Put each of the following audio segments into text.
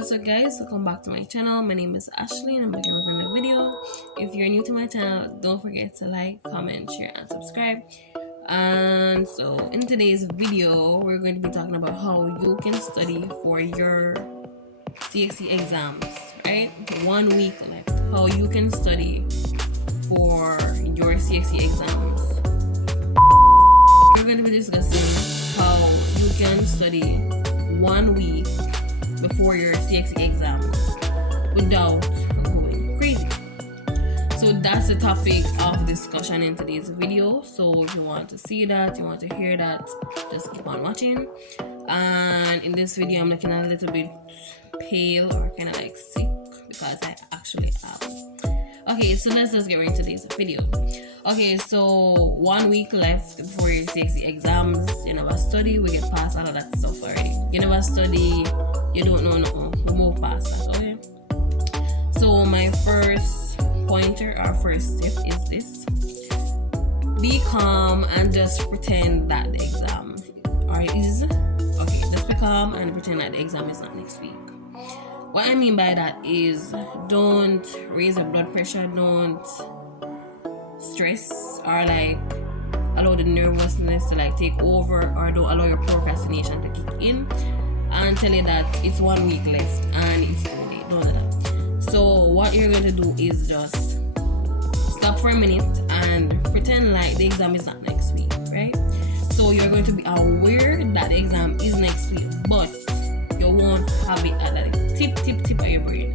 What's up guys, welcome back to my channel. My name is Ashley and I'm back with another video. If you're new to my channel, don't forget to like, comment, share and subscribe. And so in today's video we're going to be talking about how you can study for your CSEC exams, right? 1 week left. How you can study for your CSEC exams. We're going to be discussing how you can study 1 week before your CSEC exams without going crazy. So that's the topic of discussion in today's video. So if you want to see that, you want to hear that, just keep on watching. And in this video I'm looking a little bit pale or kind of like sick because I actually am. Okay, so let's just get right into this video. Okay, so 1 week left before your CSEC exams. You never study, we get past all of that stuff already. You never study, you don't know nothing, we move past that, okay? So my first pointer, our first step is this. Be calm and just pretend that the exam is, okay, just be calm and pretend that the exam is not next week. What I mean by that is don't raise your blood pressure, don't stress or like allow the nervousness to like take over, or don't allow your procrastination to kick in and tell you that it's 1 week left and it's too late. Don't do that. So what you're going to do is just stop for a minute and pretend like the exam is not next week, right? So you're going to be aware that the exam is next week, but you won't have it at the tip of your brain.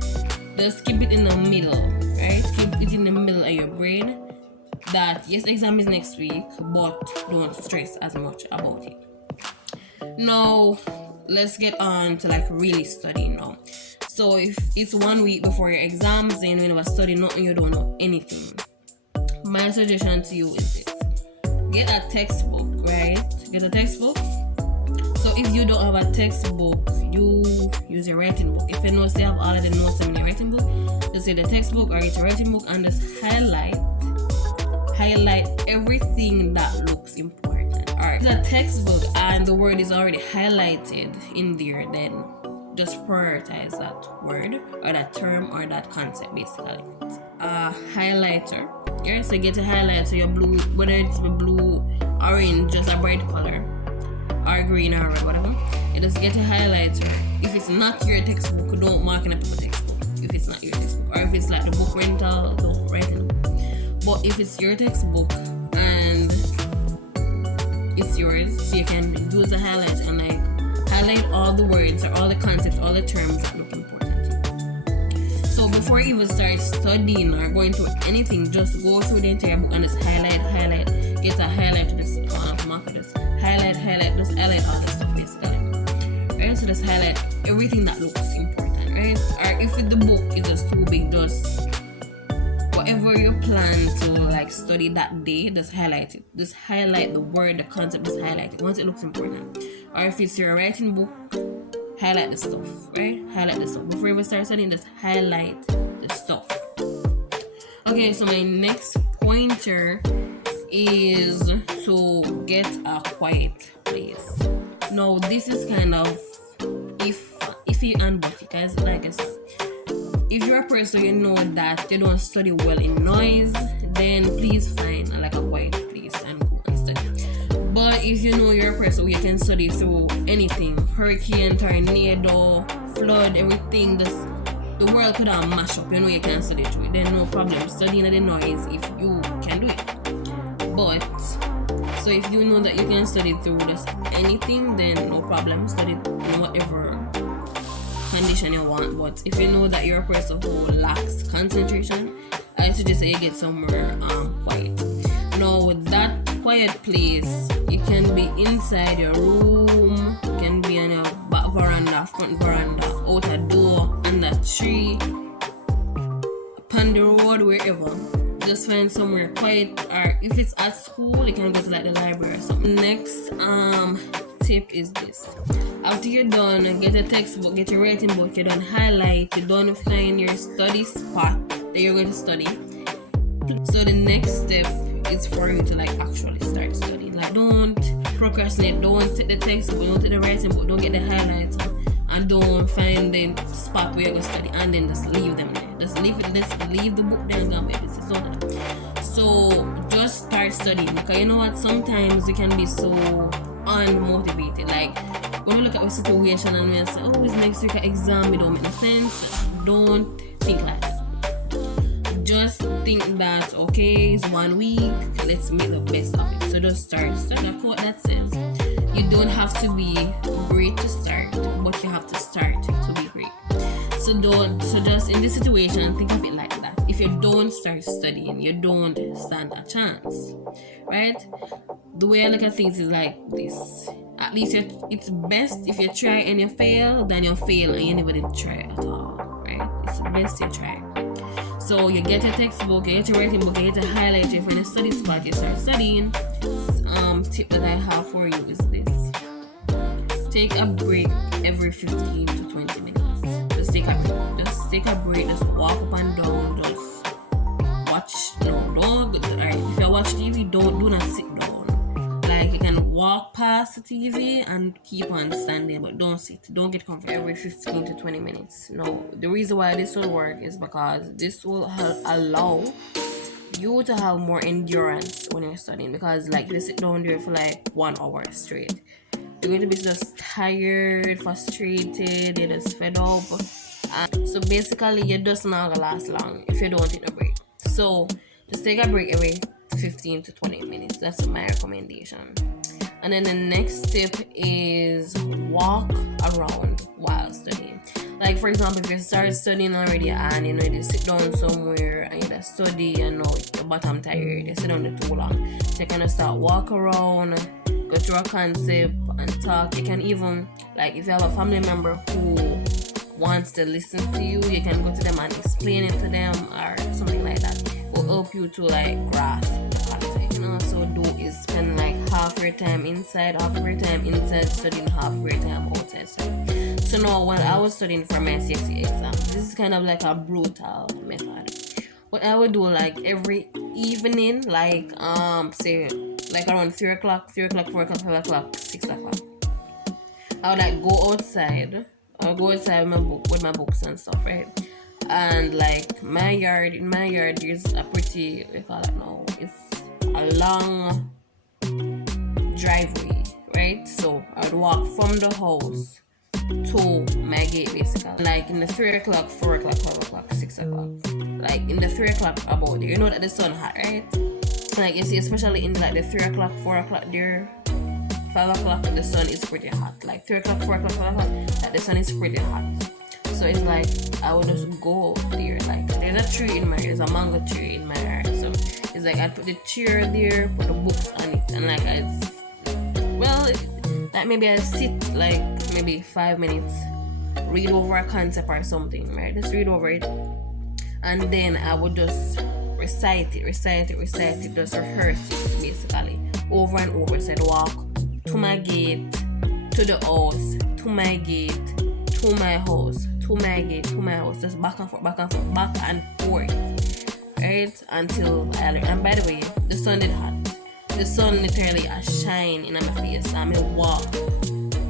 Just keep it in the middle, right? Keep it in the middle of your brain that yes, the exam is next week, but don't stress as much about it. Now let's get on to like really studying now. So if it's 1 week before your exams and you never study nothing, you don't know anything, my suggestion to you is this: get a textbook, right? Get a textbook. So if you don't have a textbook, you use your writing book. If you know, say you have all of the notes in your writing book, just say the textbook or it's a writing book and just highlight everything that looks important. Alright, it's a textbook and the word is already highlighted in there, then just prioritize that word or that term or that concept basically. A highlighter. Yeah, so get a highlighter, your blue, whether it's blue, orange, just a bright color, or green or red, whatever. You just get a highlighter. If it's not your textbook, don't mark in a paper textbook. If it's not your textbook, or if it's like the book rental, don't write in the book. But if it's your textbook and it's yours, so you can use the highlight and like highlight all the words or all the concepts, all the terms that look important. So before you even start studying or going through anything, just go through the entire book and just highlight. Get a highlight to this marker, just highlight, just highlight all the stuff basically. Right? So just highlight everything that looks important, right? Or if the book is just too big, just whatever you plan to like study that day, just highlight it. Just highlight the word, the concept, just highlight it once it looks important. Or if it's your writing book, highlight the stuff, right? Highlight the stuff. Before you even start studying, just highlight the stuff. Okay, so my next pointer is to get a quiet place. Now this is kind of iffy and butty, guys. Like I said, if you're a person you know that you don't study well in noise, then please find like a quiet place and go and study. But if you know you're a person who you can study through anything, hurricane, tornado, flood, everything, the world could have mashed up, you know you can study through it, then no problem studying the noise if you can do it. But so if you know that you can study through just anything, then no problem, study in whatever condition you want. But if you know that you're a person who lacks concentration, I suggest that you get somewhere quiet. Now with that quiet place, it can be inside your room, it can be on your back veranda, front veranda, out a door, under a tree, upon the road, wherever. Just find somewhere quiet, or if it's at school, you can go to like the library or something. Next tip is this: after you're done, get a textbook, get your writing book, you're done highlight, you're done find your study spot that you're going to study. So the next step is for you to like actually start studying. Like don't procrastinate, don't take the textbook, don't take the writing book, don't get the highlights and don't find the spot where you're going to study and then just leave them there. Just leave the book there and go and maybe so just start studying, because you know what, sometimes we can be so unmotivated. Like when we look at a situation and we say, oh, it's next week an exam, it don't make no sense. Don't think like that. Just think that, okay, it's 1 week, let's make the best of it. So just start. That's what that says. You don't have to be great to start, but you have to start to be great. So just in this situation, think of it like that. If you don't start studying, you don't stand a chance, right? The way I look at things is like this. At least it's best if you try and you fail, than you fail and you never did try at all, right? It's the best you try. So you get your textbook, you get your writing book, you get a highlighter for the study spot, you start studying. Tip that I have for you is this. Take a break every 15 to 20 minutes. Just take a break, just walk up and down, just watch. Alright, if you watch TV, do not sit down. Like you can walk past the TV and keep on standing, but don't sit. Don't get comfortable every 15 to 20 minutes. No, the reason why this will work is because this will allow you to have more endurance when you're studying, because like you sit down there for like 1 hour straight, you're going to be just tired, frustrated, you're just fed up, and so basically you're just not gonna last long if you don't take a break. So just take a break every 15 to 20 minutes. That's my recommendation. And then the next tip is walk around while studying. Like for example, if you start studying already and you sit down somewhere and you just study and know your bottom tired, you sit down there too long, so you can start walk around, go through a concept and talk. You can even, like if you have a family member who wants to listen to you, you can go to them and explain it to them or something like that. It will help you to like grasp the concept. You can also do is spend like half your time inside, studying, half your time outside. So now when I was studying for my CSEC exam, this is kind of like a brutal method. What I would do like every evening, like say like around 3 o'clock, 4 o'clock, 5 o'clock, 6 o'clock, I would like go outside. I'll go outside with my books and stuff, right? And like in my yard there's a pretty, we call it now, it's a long driveway, right? So I would walk from the house to my gate basically. Like in the 3 o'clock, 4 o'clock, 5 o'clock, 6 o'clock. Like in the 3 o'clock about there, you know that the sun hot, right? Like you see, especially in like the 3 o'clock, 4 o'clock there, 5 o'clock, the sun is pretty hot. Like 3 o'clock, 4 o'clock, 5 o'clock, like the sun is pretty hot. So it's like I would just go there. Like there's a mango tree in my yard. So it's like I'd put the chair there, put the books on it, and like like maybe I sit like maybe 5 minutes, read over a concept or something, right? Just read over it, and then I would just recite it, just rehearse it basically over and over. So I'd walk to my gate, to the house, to my gate, to my house, to my gate, to my house, just back and forth, right? Until and by the way, the sun did hot. The sun literally a shine in my face, and I walk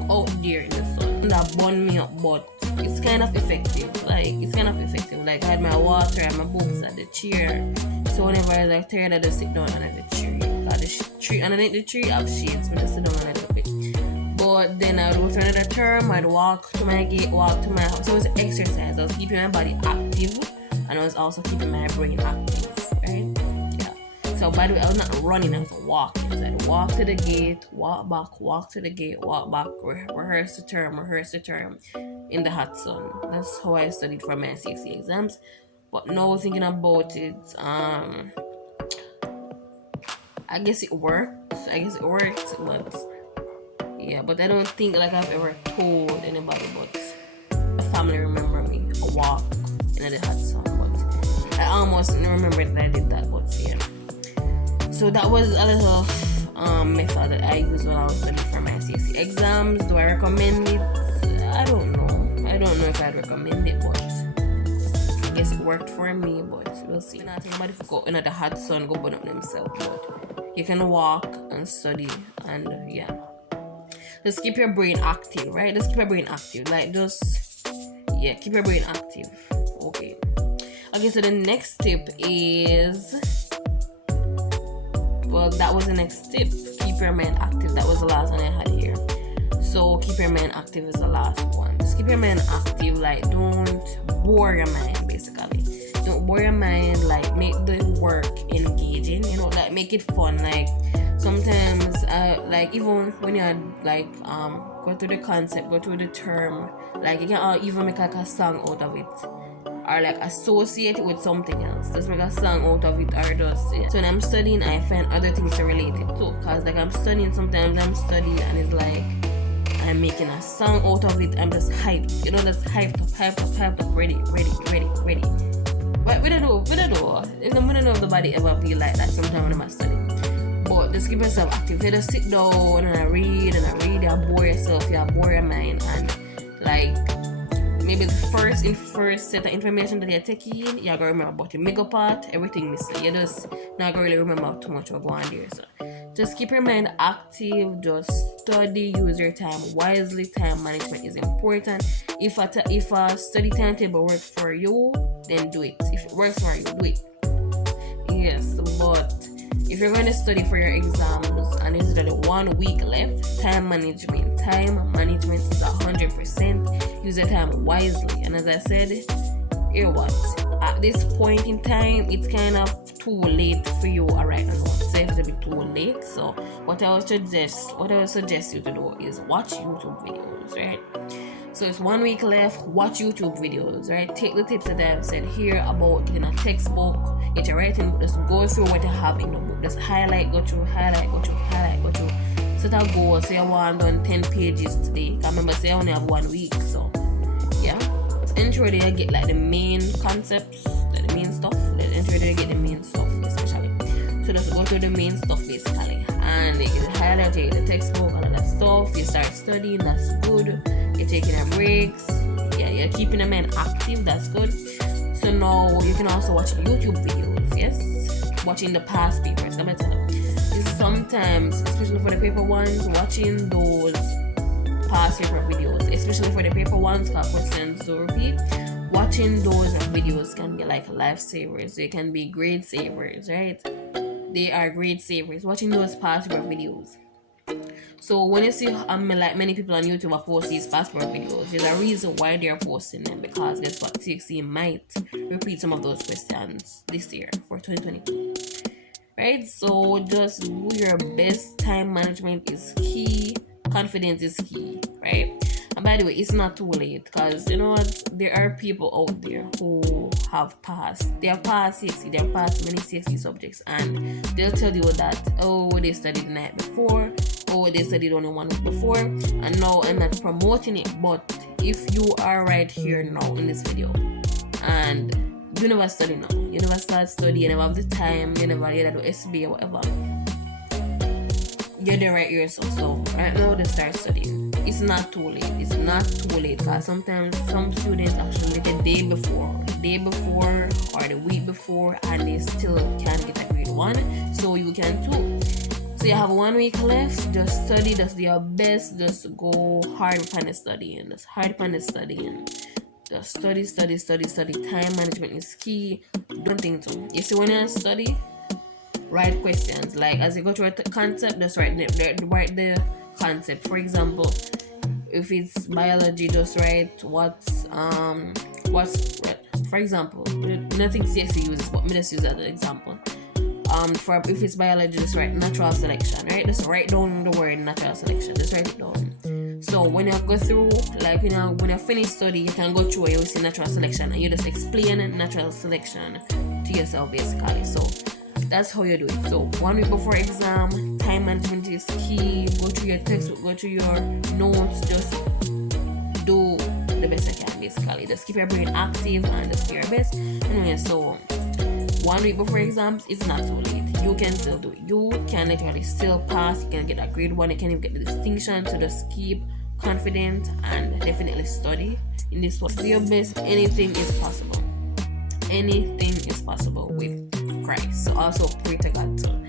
out there in the sun. And that burn me up, but it's kind of effective. Like I had my water and my books at the chair. So whenever I was like tired, I just sit down under the tree. Underneath the tree I have shades, but I just sit down a little bit. But then I would go to another term, I'd walk to my gate, walk to my house. So it was an exercise. I was keeping my body active, and I was also keeping my brain active, right? Yeah. So by the way, I was not running, I was walking. So I'd walk to the gate, walk back, walk to the gate, walk back, rehearse the term in the hot sun. That's how I studied for my CSE exams. But now thinking about it, I guess it worked, but yeah, but I don't think like I've ever told anybody, but my family remember me a walk in the hot sun, but I almost remembered that I did that, but yeah. So that was a little method that I used when I was studying for my CSE exams. Do I recommend it? I don't know if I'd recommend it, but I guess it worked for me, but we'll see. Not everybody go in the hot sun, go burn up themselves, but you can walk and study, and yeah. just keep your brain active, right? Just keep your brain active. Like keep your brain active. Okay. Okay, so the next tip is, well, that was the next tip. Keep your mind active. That was the last one I had here. So keep your mind active is the last one. Just keep your mind active. Like, don't bore your mind, basically. Don't bore your mind. Like, make the work engaging. You know, like, make it fun. Like, sometimes, like, even when you're like go through the concept, go through the term, like, you can even make like a song out of it, or like associate it with something else. Just make a song out of it, or just so when I'm studying, I find other things to relate it to. Cause like I'm studying, sometimes I'm studying and it's like I'm making a song out of it. I'm just hyped, you know, just hyped up, ready. But we don't know. We don't know if the body ever feel like that sometimes when I'm studying. But just keep yourself active. You just sit down and I read, you bore yourself, you bore your mind, and like maybe the first set of information that you're taking, you're gonna remember about the mega part, everything missing. You just not gonna really remember too much what go on there. So just keep your mind active, just study, use your time wisely. Time management is important. If a study timetable works for you, then do it. If it works for you, do it. Yes, but if you're going to study for your exams and there's only 1 week left, time management is 100%. Use your time wisely. And as I said, hear what? At this point in time, it's kind of too late for you. Alright, I won't say it's a bit too late. So what I would suggest you to do is watch YouTube videos, right? So it's 1 week left. Watch YouTube videos, right? Take the tips that I've said here about getting a textbook, get your writing book. Just go through what you have in the book. Just highlight, go through. Set a goal. Say I want done 10 pages today. I remember say I only have 1 week. So yeah, ensure that you get like the main concepts, like the main stuff. Ensure that you get the main stuff, especially. So just go through the main stuff basically, and you can highlight the textbook, all of that stuff. You start studying. That's good. You're taking your breaks. Yeah, you're keeping your mind active. That's good. So now you can also watch YouTube videos. Yes, watching the past papers. Let me tell you, this is sometimes, especially for the paper ones, watching those past paper videos, especially for the paper ones, because questions to repeat. Watching those videos can be like lifesavers. They can be grade savers, right? They are grade savers. Watching those past paper videos. So when you see like many people on YouTube are post these passport videos, there's a reason why they're posting them, because guess what? CXC might repeat some of those questions this year for 2022. Right? So just do your best. Time management is key. Confidence is key, right? And by the way, it's not too late, because you know what? There are people out there who have passed. They have passed CXC, they have passed many CXC subjects, and they'll tell you that, oh, they studied the night before, oh, they studied only 1 week before, and now I'm not promoting it, but if you are right here now in this video, and you never study now, you never start studying, you never have the time, you never do SB or whatever, you're the right year, so right now they start studying. It's not too late. It's not too late, because sometimes some students actually the day before, or the week before, and they still can't get a grade 1. So you can too. So you have 1 week left. Just study. Just do your best. Just go hard upon the studying. Just hard upon the studying. Just study. Time management is key. Don't think so. You see, when you study, write questions. Like as you go through a concept, just write the concept. For example, if it's biology, just write what's for example, nothing CXC uses, but me just use that as an example. For if it's biology, just write natural selection, right? Just write down the word natural selection. Just write it down. So when you go through, like when you finish study, you can go through and you will see natural selection, and you just explain natural selection to yourself basically. So that's how you do it. So 1 week before exam, time management is key. Go through your textbook, go through your notes, just do the best you can basically. Just keep your brain active and just do your best. Anyway, so 1 week before exams, it's not too late. You can still do it. You can literally still pass. You can get a grade 1. You can even get the distinction. So just keep confident and definitely study in this one. Do your best. Anything is possible. Anything is possible with Christ. So also pray to God too.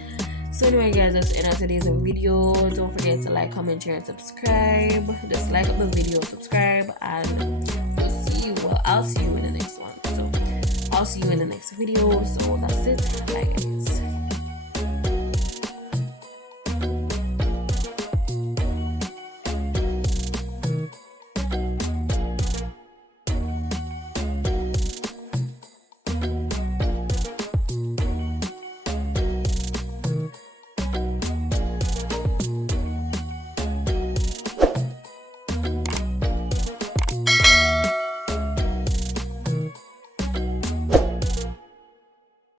So anyway guys, that's the end of today's video. Don't forget to like, comment, share, and subscribe. Just like the video, subscribe, and I'll see you in the next one. So I'll see you in the next video. So that's it. Bye guys.